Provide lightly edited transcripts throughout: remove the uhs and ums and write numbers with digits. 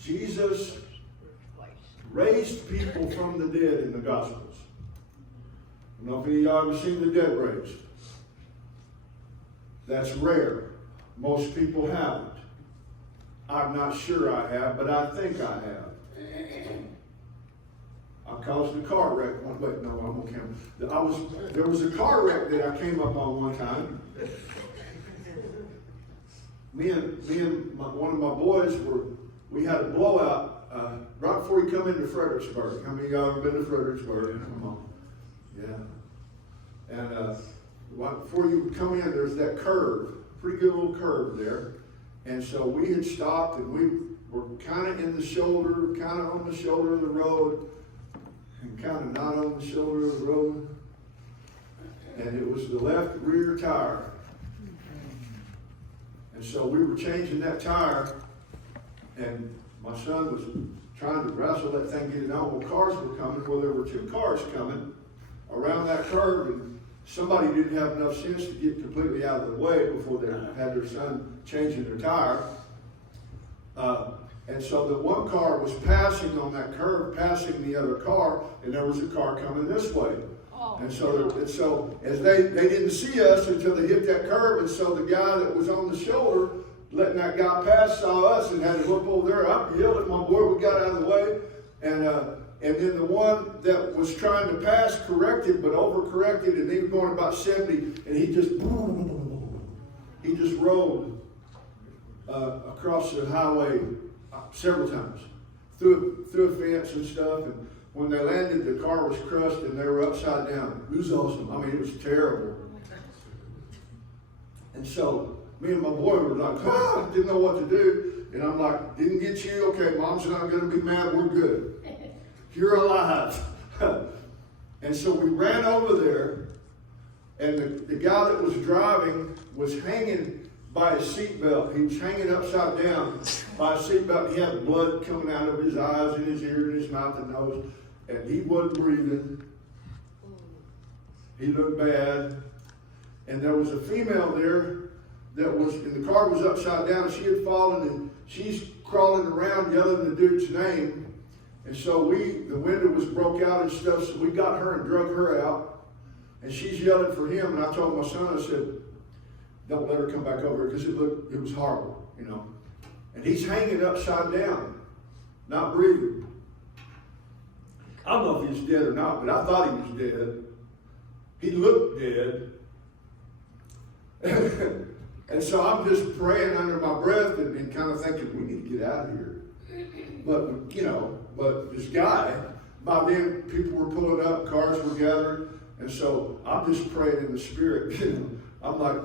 Jesus raised people from the dead in the Gospels. I don't know if any of y'all ever seen the dead raised. That's rare. Most people haven't. I'm not sure I have, but I think I have. I caused a car wreck. Wait, no, I'm on camera. There was a car wreck that I came up on one time. Me and one of my boys we had a blowout right before you come into Fredericksburg. How many of y'all ever been to Fredericksburg? Come on. Yeah. And right before you come in, there's that curve, pretty good little curve there. And so we had stopped and we were kind of in the shoulder, kind of on the shoulder of the road, and kind of not on the shoulder of the road. And it was the left rear tire. And so we were changing that tire, and my son was trying to wrestle that thing, get it on. Well, cars were coming. Well, there were two cars coming around that curve, and somebody didn't have enough sense to get completely out of the way before they had their son changing their tire. And so the one car was passing on that curve, passing the other car, and there was a car coming this way. And so as they didn't see us until they hit that curve, and so the guy that was on the shoulder, letting that guy pass, saw us and had to look over there. I yelled at my boy, we got out of the way. And then the one that was trying to pass corrected, but overcorrected, and he was going about 70, and he just rolled across the highway several times, through a fence and stuff. And when they landed, the car was crushed and they were upside down. It was awesome. I mean, it was terrible. And so me and my boy were like, didn't know what to do. And I'm like, didn't get you? Okay, Mom's not going to be mad. We're good. You're alive. And so we ran over there, and the guy that was driving was hanging by his seatbelt. He was hanging upside down by his seatbelt. He had blood coming out of his eyes and his ears and his mouth and nose, and he wasn't breathing. He looked bad. And there was a female there that was, and the car was upside down, and she had fallen, and she's crawling around yelling the dude's name. And so the window was broke out and stuff, so we got her and drug her out. And she's yelling for him, and I told my son, I said, don't let her come back over because it was horrible, you know. And he's hanging upside down, not breathing. I don't know if he's dead or not, but I thought he was dead. He looked dead. And so I'm just praying under my breath and kind of thinking, we need to get out of here. But this guy, by then people were pulling up, cars were gathered, and so I'm just praying in the Spirit. I'm like,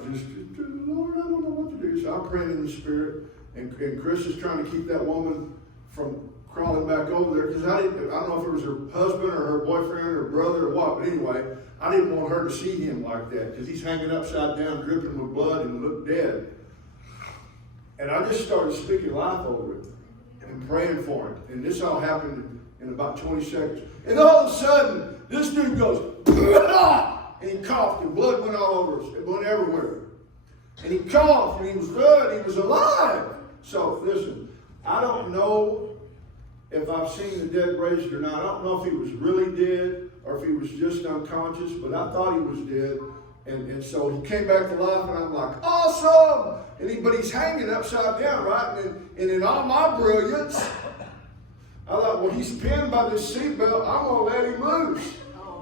Lord, I don't know what to do. So I'm praying in the Spirit, and Chris is trying to keep that woman from crawling back over there, because I don't know if it was her husband or her boyfriend or brother or what, but anyway, I didn't want her to see him like that, because he's hanging upside down, dripping with blood, and looked dead. And I just started speaking life over it and praying for him. And this all happened in about 20 seconds. And all of a sudden, this dude goes, and he coughed, and blood went all over us. It went everywhere. And he coughed, and he was good, he was alive. So, listen, I don't know if I've seen the dead raised or not. I don't know if he was really dead or if he was just unconscious, but I thought he was dead. And so he came back to life, and I'm like, awesome! But he's hanging upside down, right? And in all my brilliance, I thought, well, he's pinned by this seatbelt. I'm going to let him loose.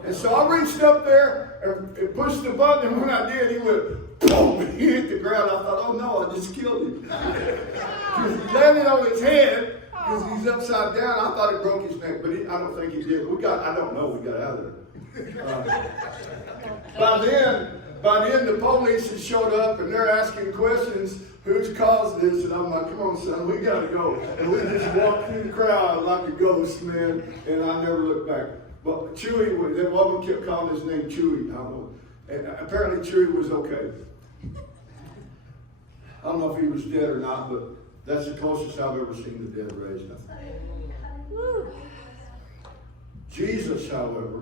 And so I reached up there and pushed the button, and when I did, he went, boom, he hit the ground. I thought, oh no, I just killed him. Because he landed on his head, because he's upside down. I thought it broke his neck, but I don't think he did. I don't know, we got out of there. By then, the police had showed up, and they're asking questions, who's caused this? And I'm like, come on, son, we got to go. And we just walked through the crowd like a ghost, man, and I never looked back. But Chewy, that woman kept calling his name Chewy. I don't know. And apparently Chewy was okay. I don't know if he was dead or not, but that's the closest I've ever seen the dead raised. Jesus, however,